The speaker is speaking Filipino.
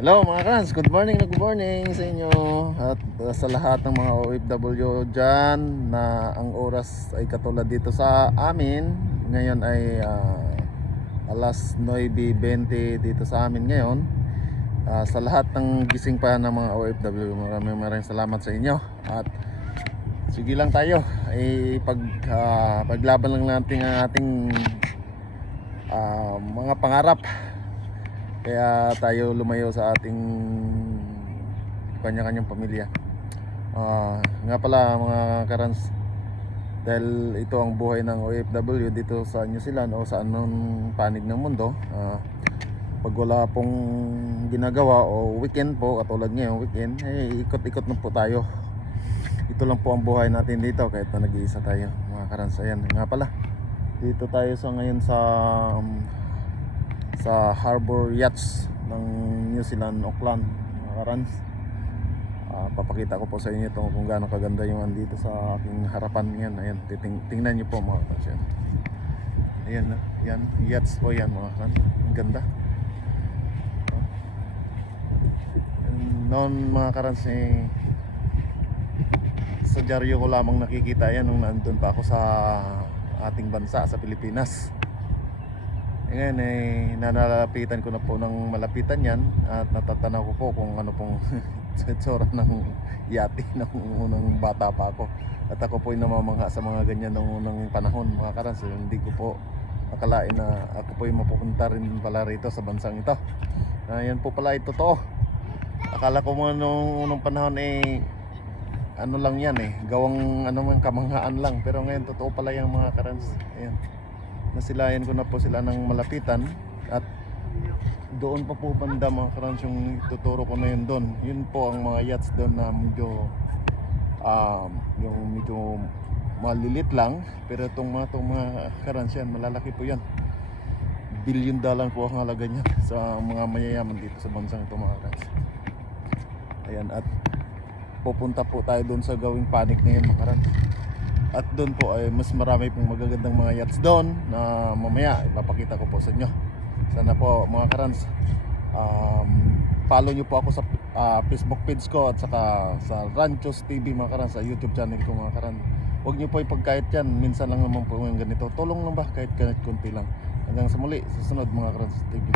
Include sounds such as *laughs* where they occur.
Hello mga krans, good morning na good morning sa inyo at uh, sa lahat ng mga OFW dyan na ang oras ay katulad dito sa amin. Ngayon ay uh, alas 9.20 dito sa amin ngayon. Ah, sa lahat ng gising pa ng mga OFW maraming maraming salamat sa inyo. At sige lang tayo. Ay pag, ah, paglaban lang natin ang ating ah, mga pangarap kaya tayo lumayo sa ating kanya-kanyang pamilya. Ah, nga pala mga karans, dahil ito ang buhay ng OFW dito sa New Zealand o sa anong panig ng mundo, ah, pag wala pong ginagawa o weekend po, katulad ngayon weekend, eh, ikot-ikot na po tayo. Ito lang po ang buhay natin dito kahit na nag-iisa tayo mga karans. Ayan, nga pala. Dito tayo sa ngayon sa um, sa Harbor Yachts ng New Zealand, Auckland, mga karans. Ah, papakita ko po sa inyo ito kung gaano kaganda yung andito sa aking harapan yan. Ayan, titing, tingnan nyo po mga karans. Yan. Ayan, yan, yachts po yan mga karans. Ang ganda. Oh. Noon mga karans eh, sa dyaryo ko lamang nakikita yan nung nandun pa ako sa ating bansa sa Pilipinas. Ngayon eh, nanalapitan ko na po ng malapitan yan at natatanaw ko po kung ano pong *laughs* tsura ng yati ng unang bata pa ako. At ako po yung namamangha sa mga ganyan ng unang panahon mga karans. Hindi ko po akalain na ako po yung mapupunta rin pala rito sa bansang ito. Ah, yan po pala ito totoo. Akala ko mga nung unang panahon eh ano lang yan eh, gawang ano man kamanghaan lang. Pero ngayon totoo pala yung mga karans. Ayan nasilayan ko na po sila ng malapitan at doon pa po banda mga karans yung tuturo ko na yun doon. Yun po ang mga yachts doon na medyo um, yung medyo malilit lang. Pero itong mga, itong mga karans yan malalaki po yan billion dollar po ang halaga niya sa mga mayayaman dito sa bansang ito mga karans ayan at pupunta po tayo doon sa gawing panic ngayon mga karans at doon po ay mas marami pong magagandang mga yachts doon na mamaya ipapakita ko po sa inyo. Sana po mga karans um, follow nyo po ako sa ah, Facebook page ko at saka sa Ranchos TV mga karans sa YouTube channel ko mga karans. Huwag nyo po ipagkait yan. Minsan lang naman po yung ganito. Tulong lang ba kahit kahit konti lang. Hanggang sa muli, susunod mga karans TV.